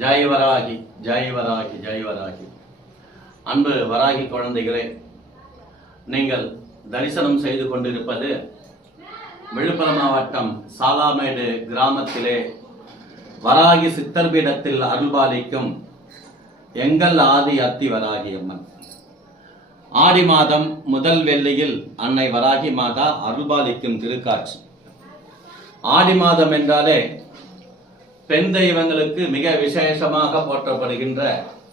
ஜெய் வராகி ஜெய் வராகி ஜெய் வராகி அன்பு வராகி குழந்தைகளே நீங்கள் தரிசனம் செய்து கொண்டிருப்பது விழுப்புரம் மாவட்டம் சாலாமேடு கிராமத்திலே வராகி சித்தர் பீடத்தில் அருள்பாலிக்கும் எங்கள் ஆதி அத்தி வராகி அம்மன். ஆடி மாதம் முதல் வெள்ளியில் அன்னை வராகி மாதா அருள்பாலிக்கும் திருக்காட்சி. ஆடி மாதம் என்றாலே பெண் தெய்வங்களுக்கு மிக விசேஷமாக போற்றப்படுகின்ற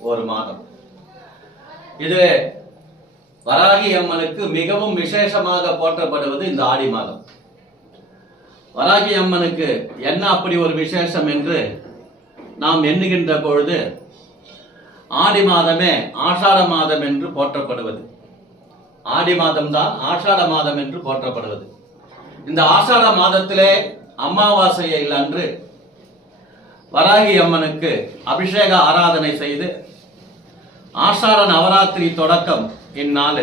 ஒரு மாதம். இது வராகி அம்மனுக்கு மிகவும் விசேஷமாக போற்றப்படுவது இந்த ஆடி மாதம். வராகி அம்மனுக்கு என்ன அப்படி ஒரு விசேஷம் என்று நாம் எண்ணுகின்ற பொழுது ஆடி மாதமே ஆஷாட மாதம் என்று போற்றப்படுவது. ஆடி மாதம்தான் ஆஷாட மாதம் என்று போற்றப்படுவது. இந்த ஆஷாட மாதத்திலே அமாவாசையில் அன்று வராகி அம்மனுக்கு அபிஷேக ஆராதனை செய்து ஆஷாட நவராத்திரி தொடக்கம் இந்நாள்.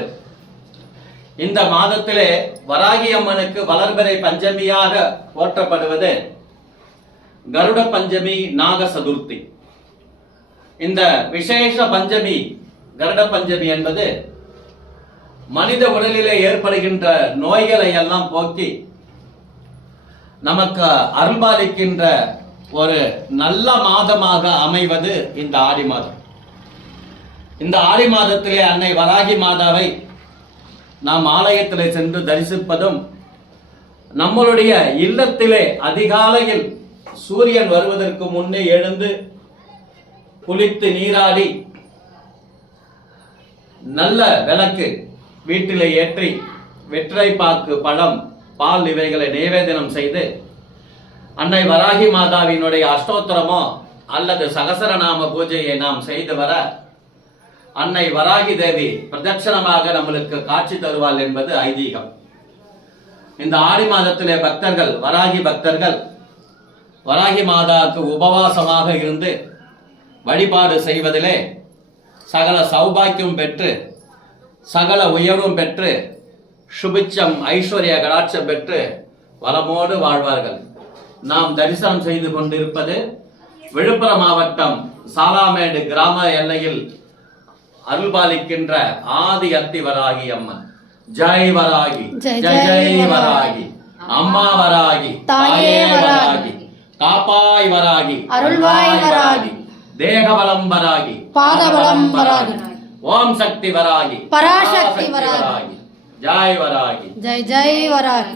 இந்த மாதத்திலே வராகி அம்மனுக்கு வளர்பிறை பஞ்சமியாக போற்றப்படுவது கருட பஞ்சமி நாக சதுர்த்தி இந்த விசேஷ பஞ்சமி கருட பஞ்சமி என்பது மனித உடலிலே ஏற்படுகின்ற நோய்களை எல்லாம் போக்கி நமக்கு அருள்பாலிக்கின்ற ஒரு நல்ல மாதமாக அமைவது இந்த ஆடி மாதம். இந்த ஆடி மாதத்திலே அன்னை வராகி மாதாவை நாம் ஆலயத்திலே சென்று தரிசிப்பதும் நம்மளுடைய இல்லத்திலே அதிகாலையில் சூரியன் வருவதற்கு முன்னே எழுந்து குளித்து நீராடி நல்ல விளக்கு வீட்டிலே ஏற்றி வெற்றை பாக்கு பழம் பால் இவைகளை நிவேதனம் செய்து அன்னை வராகி மாதாவினுடைய அஷ்டோத்திரமோ அல்லது சகசரநாம பூஜையை நாம் செய்து வர அன்னை வராகி தேவி பிரதட்சணமாக நம்மளுக்கு காட்சி தருவாள் என்பது ஐதீகம். இந்த ஆடி மாதத்திலே பக்தர்கள் வராகி பக்தர்கள் வராகி மாதாவுக்கு உபவாசமாக இருந்து வழிபாடு செய்வதிலே சகல சௌபாக்கியம் பெற்று சகல உயர்வும் பெற்று சுபிச்சம் ஐஸ்வர்ய கடாட்சம் பெற்று வளமோடு வாழ்வார்கள். நாம் தரிசனம் செய்து கொண்டிருப்பது விழுப்புரம் மாவட்டம் சாலாமேடு கிராம எல்லையில் அருள்பாலிக்கின்ற ஆதி அத்தி வராகி அம்மன் ஜெய் வராகி ஜெய். வராகி அம்மா வராகி தாயே வராகி. காப்பாய் வராகி அருள்வாய் வராகி. தேகபலம் வராகி பாதபலம் வராகி. ஓம் சக்தி வராகி பராசக்தி வராகி. ஜாய் வராகி ஜெய் ஜெய் வராகி